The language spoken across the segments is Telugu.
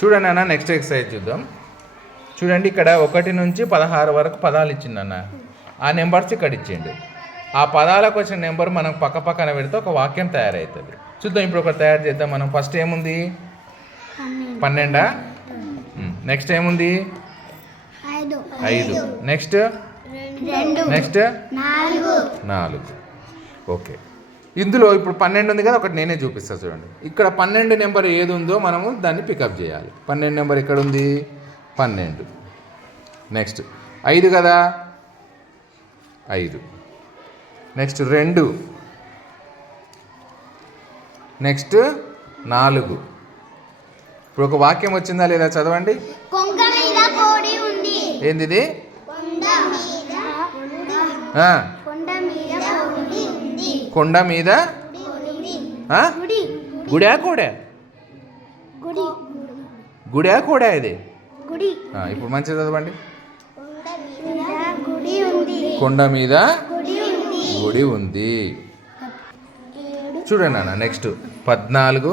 చూడండి అన్న, నెక్స్ట్ ఎక్సర్సైజ్ చూద్దాం. చూడండి, ఇక్కడ 1 నుంచి 16 వరకు పదాలు ఇచ్చిందన్న. ఆ నెంబర్స్ ఇక్కడ ఇచ్చిండు. ఆ పదాలకు వచ్చిన నెంబర్ మనం పక్క పక్కన పెడితే ఒక వాక్యం తయారవుతుంది. చూద్దాం, ఇప్పుడు ఒకటి తయారు చేద్దాం మనం. ఫస్ట్ ఏముంది? 12. నెక్స్ట్ ఏముంది? 5. నెక్స్ట్ 4. ఓకే, ఇందులో ఇప్పుడు 12 ఉంది కదా, ఒకటి నేనే చూపిస్తాను చూడండి. ఇక్కడ 12 నెంబర్ ఏది ఉందో మనము దాన్ని పికప్ చేయాలి. 12 నెంబర్ ఎక్కడ ఉంది? 12. నెక్స్ట్ 5 కదా, 5. నెక్స్ట్ 2. నెక్స్ట్ 4. ఇప్పుడు ఒక వాక్యం వచ్చిందా లేదా చదవండి. ఏంది ఇది? కొండ మీద గుడా కూడా, గుడా కూడా ఇది. ఇప్పుడు మంచిగా చదవండి. కొండ మీద గుడి ఉంది. చూడండి అన్న, నెక్స్ట్ 14.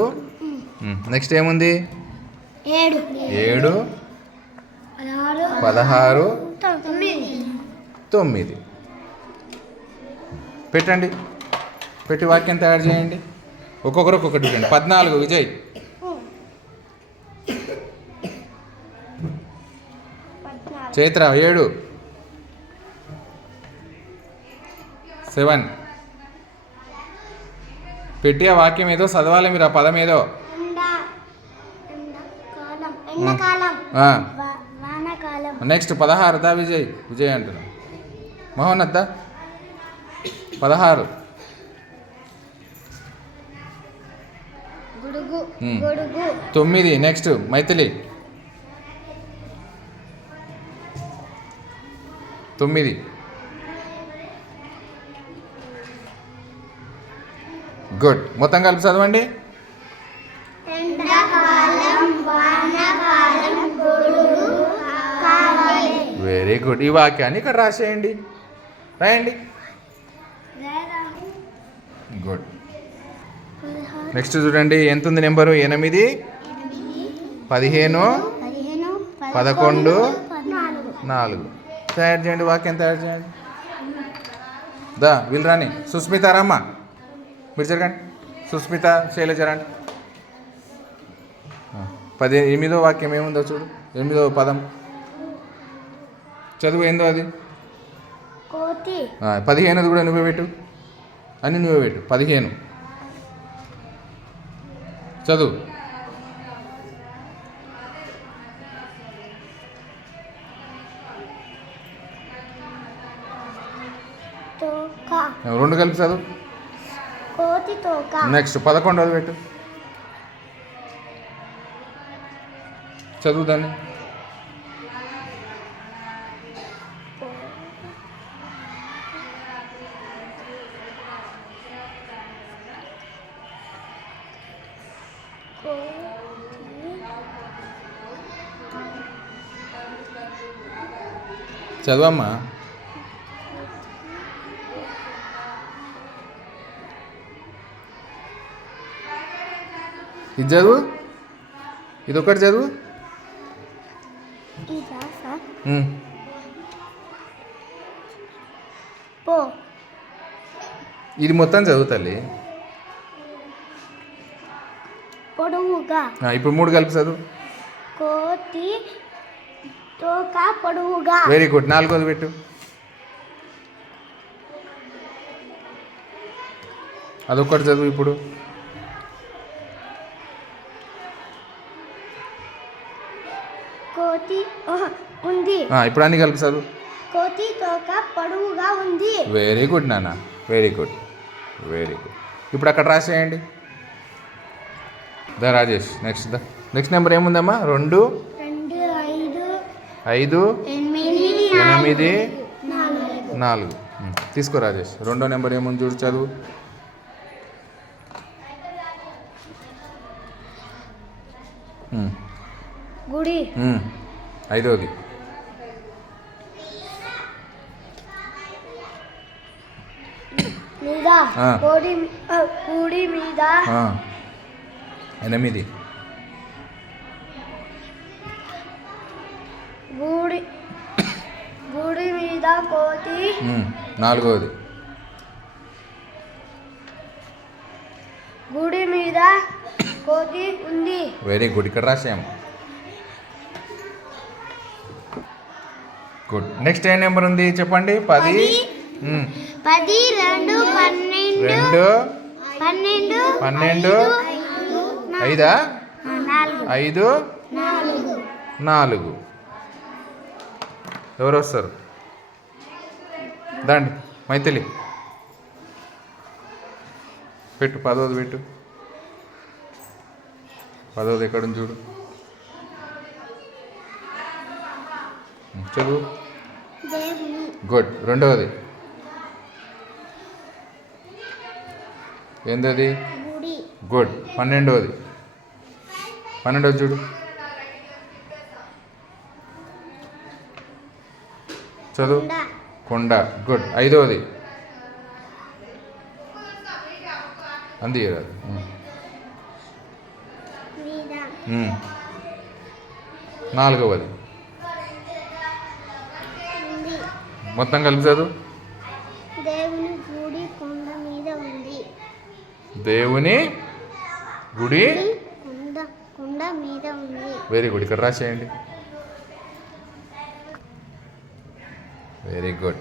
నెక్స్ట్ ఏముంది? 7, 16, 9. పెట్టండి, పెట్టి వాక్యం తయారు చేయండి. ఒక్కొక్కరు ఒక్కొక్కటి చూడండి. 14 విజయ్. 7. 7 పెట్టి ఆ వాక్యం ఏదో చదవాలి మీరు, ఆ పదం ఏదో. నెక్స్ట్ 16 దా విజయ్. విజయ్ అంటున్నా, మోహన్ దా. 16. 9. నెక్స్ట్ మైథిలి. 9. గుడ్, మొత్తం కలిపి చదవండి. Very good. ఈ వాక్యాన్ని ఇక్కడ రాసేయండి, రాయండి. గుడ్. నెక్స్ట్ చూడండి, ఎంత ఉంది నెంబరు? 8, 15, 11, 4. తయారు చేయండి, వాక్యం తయారు చేయండి. దా వీళ్ళు రాని. సుస్మిత రామ్మ, మీరు జరగండి. సుస్మిత, శైలజ రండి. 8వ వాక్యం ఏముందో చూడు. 8వ పదం చదువు. ఏందో అది? 15 కూడా నువ్వే పెట్టు, అన్నీ నువ్వే పెట్టు. 15 చదువు. రెండు కలిపి చదువు. నెక్స్ట్ 11 పెట్టు, చదువు దాన్ని. చదవమ్మా. ఇది చదువు, ఇది ఒకటి చదువు. ఇది మొత్తం చదువుతాలి. ఇప్పుడు 3 కలిపి చదువు. Very good. 4 పెట్టు. అదొక్కటి చదువు ఇప్పుడు. ఇప్పుడు అన్ని కలిపి చదువు. వెరీ గుడ్ నాన్న, వెరీ గుడ్, వెరీ గుడ్. ఇప్పుడు అక్కడ రాసేయండి. దా రాజేష్. నెక్స్ట్ దా. నెక్స్ట్ నెంబర్ ఏముందమ్మా? 2, 5, 8, 4. తీసుకో రాజేష్. 2వ నెంబర్ ఏముంది చూడు, చదువు. గుడి. 5వది. గుడి మీద 8. గుడి గుడి మీద కోతి నాలుగవది గుడి మీద కోతి ఉంది. Very good. ఇక్కడ రాసాము. గుడ్. నెక్స్ట్ ఏ నెంబర్ ఉంది చెప్పండి. 10 10 2 12 2 12 5 5 4. ఎవరు వస్తారు? దాండి మైథిలి పెట్టు. 10వది పెట్టు. 10వది ఎక్కడుంది చూడు. చదువు. గుడ్. 2వది ఏందది? గుడ్. 12వది 12వది చూడు. చదువు. కొండ. గుడ్. 5వది అంది రాదు. 4వది మొత్తం కలిపి చదువు. దేవుని గుడి కొండ మీద ఉంది. దేవుని గుడి కొండ మీద ఉంది. Very good. ఇక్కడ రాసేయండి. Very good.